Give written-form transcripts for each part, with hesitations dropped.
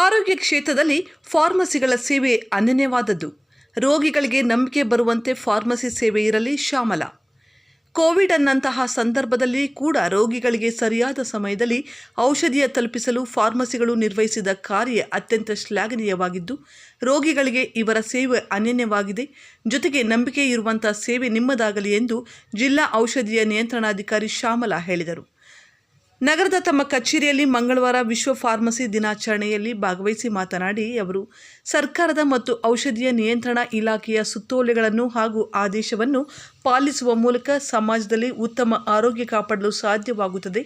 ಆರೋಗ್ಯ ಕ್ಷೇತ್ರದಲ್ಲಿ ಫಾರ್ಮಸಿಗಳ ಸೇವೆ ಅನನ್ಯವಾದದ್ದು. ರೋಗಿಗಳಿಗೆ ನಂಬಿಕೆ ಬರುವಂತೆ ಫಾರ್ಮಸಿ ಸೇವೆ ಇರಲಿ ಶ್ಯಾಮಲ. ಕೋವಿಡ್ ಅನ್ನಂತಹ ಸಂದರ್ಭದಲ್ಲಿ ಕೂಡ ರೋಗಿಗಳಿಗೆ ಸರಿಯಾದ ಸಮಯದಲ್ಲಿ ಔಷಧಿಯ ತಲುಪಿಸಲು ಫಾರ್ಮಸಿಗಳು ನಿರ್ವಹಿಸಿದ ಕಾರ್ಯ ಅತ್ಯಂತ ಶ್ಲಾಘನೀಯವಾಗಿದ್ದು, ರೋಗಿಗಳಿಗೆ ಇವರ ಸೇವೆ ಅನನ್ಯವಾಗಿದೆ. ಜೊತೆಗೆ ನಂಬಿಕೆ ಇರುವಂತಹ ಸೇವೆ ನಿಮ್ಮದಾಗಲಿ ಎಂದು ಜಿಲ್ಲಾ ಔಷಧಿಯ ನಿಯಂತ್ರಣಾಧಿಕಾರಿ ಶ್ಯಾಮಲ ಹೇಳಿದರು. ನಗರದ ತಮ್ಮ ಕಚೇರಿಯಲ್ಲಿ ಮಂಗಳವಾರ ವಿಶ್ವ ಫಾರ್ಮಸಿ ದಿನಾಚರಣೆಯಲ್ಲಿ ಭಾಗವಹಿಸಿ ಮಾತನಾಡಿ ಅವರು ಸರ್ಕಾರದ ಮತ್ತು ಔಷಧಿಯ ನಿಯಂತ್ರಣ ಇಲಾಖೆಯ ಸುತ್ತೋಲೆಗಳನ್ನು ಹಾಗೂ ಆದೇಶವನ್ನು ಪಾಲಿಸುವ ಮೂಲಕ ಸಮಾಜದಲ್ಲಿ ಉತ್ತಮ ಆರೋಗ್ಯ ಕಾಪಾಡಲು ಸಾಧ್ಯವಾಗುತ್ತದೆ.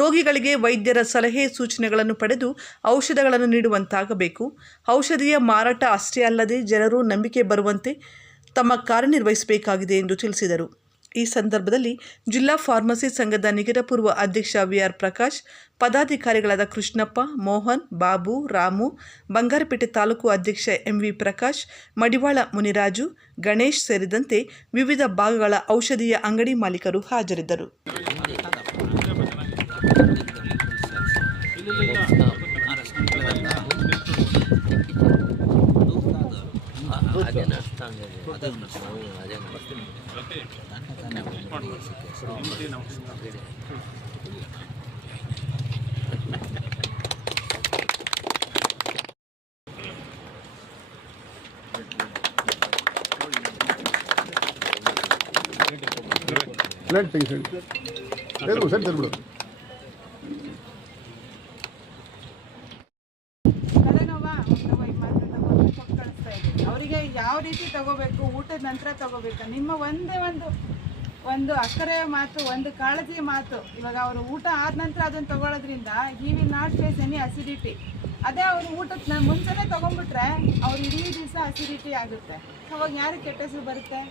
ರೋಗಿಗಳಿಗೆ ವೈದ್ಯರ ಸಲಹೆ ಸೂಚನೆಗಳನ್ನು ಪಡೆದು ಔಷಧಗಳನ್ನು ನೀಡುವಂತಾಗಬೇಕು. ಔಷಧಿಯ ಮಾರಾಟ ಅಷ್ಟೇ ಅಲ್ಲದೆ ಜನರು ನಂಬಿಕೆ ಬರುವಂತೆ ತಮ್ಮ ಕಾರ್ಯನಿರ್ವಹಿಸಬೇಕಾಗಿದೆ ಎಂದು ತಿಳಿಸಿದರು. ಈ ಸಂದರ್ಭದಲ್ಲಿ ಜಿಲ್ಲಾ ಫಾರ್ಮಸಿ ಸಂಘದ ನಿಕಟಪೂರ್ವ ಅಧ್ಯಕ್ಷ ವಿಆರ್ ಪ್ರಕಾಶ್, ಪದಾಧಿಕಾರಿಗಳಾದ ಕೃಷ್ಣಪ್ಪ, ಮೋಹನ್, ಬಾಬು, ರಾಮು, ಬಂಗಾರಪೇಟೆ ತಾಲೂಕು ಅಧ್ಯಕ್ಷ ಎಂವಿ ಪ್ರಕಾಶ್, ಮಡಿವಾಳ ಮುನಿರಾಜು, ಗಣೇಶ್ ಸೇರಿದಂತೆ ವಿವಿಧ ಭಾಗಗಳ ಔಷಧೀಯ ಅಂಗಡಿ ಮಾಲೀಕರು ಹಾಜರಿದ್ದರು. ಅವರಿಗೆ ಯಾವ ರೀತಿ ತಗೋಬೇಕು, ಊಟದ ನಂತರ ತಗೋಬೇಕು, ನಿಮ್ಮ ಒಂದೇ ಒಂದು ಅಕ್ಕರೆ ಮಾತು, ಒಂದು ಕಾಳಜಿ ಮಾತು. ಇವಾಗ ಅವರು ಊಟ ಆದ ನಂತರ ಅದನ್ನು ತಗೊಳ್ಳೋದ್ರಿಂದ he will not face any acidity. ಅದೇ ಅವರು ಊಟದ ಮುಂಚೆನೇ ತೊಗೊಂಡ್ಬಿಟ್ರೆ ಅವ್ರು ಇಡೀ ದಿವಸ ಅಸಿಡಿಟಿ ಆಗುತ್ತೆ. ಅವಾಗ ಯಾರಿಗೆ ಕೆಟ್ಟ ಹೆಸರು ಬರುತ್ತೆ?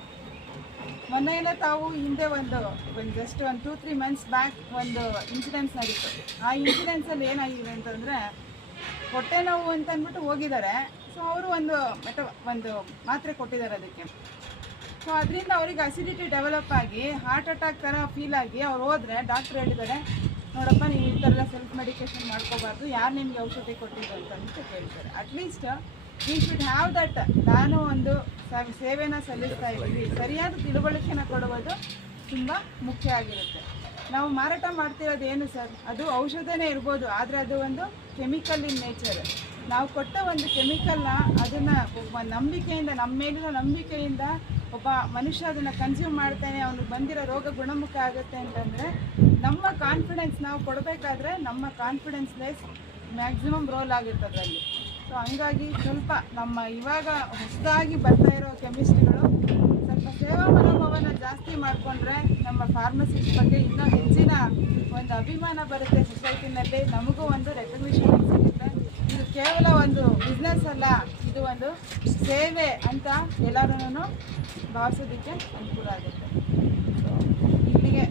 ಮೊನ್ನೆಯೇ ತಾವು ಹಿಂದೆ ಒಂದು ಜಸ್ಟ್ 2-3 ಮಂತ್ಸ್ ಬ್ಯಾಕ್ ಒಂದು ಇನ್ಸಿಡೆನ್ಸ್ ನಡೀತು. ಆ ಇನ್ಸಿಡೆನ್ಸಲ್ಲಿ ಏನಾಗಿದೆ ಅಂತಂದರೆ, ಹೊಟ್ಟೆ ನೋವು ಅಂತ ಅಂದ್ಬಿಟ್ಟು ಹೋಗಿದ್ದಾರೆ. ಸೊ ಅವರು ಒಂದು ಮಾತ್ರೆ ಕೊಟ್ಟಿದ್ದಾರೆ ಅದಕ್ಕೆ. ಸೊ ಅದರಿಂದ ಅವ್ರಿಗೆ ಅಸಿಡಿಟಿ ಡೆವಲಪ್ ಆಗಿ ಹಾರ್ಟ್ ಅಟ್ಯಾಕ್ ಥರ ಫೀಲ್ ಆಗಿ ಅವ್ರು ಹೋದರೆ ಡಾಕ್ಟ್ರ್ ಹೇಳಿದ್ದಾರೆ, ನೋಡಪ್ಪ ನೀವು ಈ ಥರ ಎಲ್ಲ ಸೆಲ್ಫ್ ಮೆಡಿಕೇಷನ್ ಮಾಡ್ಕೋಬಾರ್ದು, ಯಾರು ನಿಮಗೆ ಔಷಧಿ ಕೊಟ್ಟಿದ್ದು ಅಂತ ಅಂದ್ಬಿಟ್ಟು ಹೇಳ್ತಾರೆ. At least we should have that. ನಾನು ಒಂದು ಸೇವೆನ ಸಲ್ಲಿಸ್ತಾ ಇದ್ದೀವಿ, ಸರಿಯಾದ ತಿಳುವಳಿಕೆನ ಕೊಡುವುದು ತುಂಬ ಮುಖ್ಯ ಆಗಿರುತ್ತೆ. ನಾವು ಮಾರಾಟ ಮಾಡ್ತಿರೋದು ಏನು ಸರ್? ಅದು ಔಷಧನೇ ಇರ್ಬೋದು, ಆದರೆ ಅದು ಒಂದು ಕೆಮಿಕಲ್ ಇನ್ ನೇಚರ್. ನಾವು ಕೊಟ್ಟ ಒಂದು ಕೆಮಿಕಲ್ನ ಅದನ್ನು ಒಬ್ಬ ನಂಬಿಕೆಯಿಂದ, ನಮ್ಮ ಮೇಲಿನ ನಂಬಿಕೆಯಿಂದ ಒಬ್ಬ ಮನುಷ್ಯ ಅದನ್ನು ಕನ್ಸ್ಯೂಮ್ ಮಾಡ್ತಾನೆ, ಅವನಿಗೆ ಬಂದಿರೋ ರೋಗ ಗುಣಮುಖ ಆಗುತ್ತೆ ಅಂತಂದರೆ ನಮ್ಮ ಕಾನ್ಫಿಡೆನ್ಸ್ ನಾವು ಕೊಡಬೇಕಾದ್ರೆ ನಮ್ಮ ಕಾನ್ಫಿಡೆನ್ಸ್ ಲೆಸ್ ಮ್ಯಾಕ್ಸಿಮಮ್ ರೋಲ್ ಆಗುತ್ತೆ ಅದರಲ್ಲಿ. ಸೊ ಹಂಗಾಗಿ ಸ್ವಲ್ಪ ನಮ್ಮ ಇವಾಗ ಹೊಸದಾಗಿ ಬರ್ತಾ ಇರೋ ಕೆಮಿಸ್ಟ್ರಿಗಳು ಸ್ವಲ್ಪ ಸೇವಾ ಮನೋಭಾವನ ಜಾಸ್ತಿ ಮಾಡಿಕೊಂಡ್ರೆ ನಮ್ಮ ಫಾರ್ಮಸಿಸ್ಟ್ ಬಗ್ಗೆ ಇನ್ನೂ ಹೆಚ್ಚಿನ ಒಂದು ಅಭಿಮಾನ ಬರುತ್ತೆ ಸೊಸೈಟಿನಲ್ಲಿ. ನಮಗೂ ಒಂದು ರೆಕಗ್ನಿಷನ್ ಸಿಗುತ್ತೆ. ಇದು ಕೇವಲ ಒಂದು ಬಿಸ್ನೆಸ್ ಅಲ್ಲ, ಇದು ಒಂದು ಸೇವೆ ಅಂತ ಎಲ್ಲರೂ ಭಾವಿಸೋದಕ್ಕೆ ಅನುಕೂಲ ಆಗುತ್ತೆ. ಇಲ್ಲಿಗೆ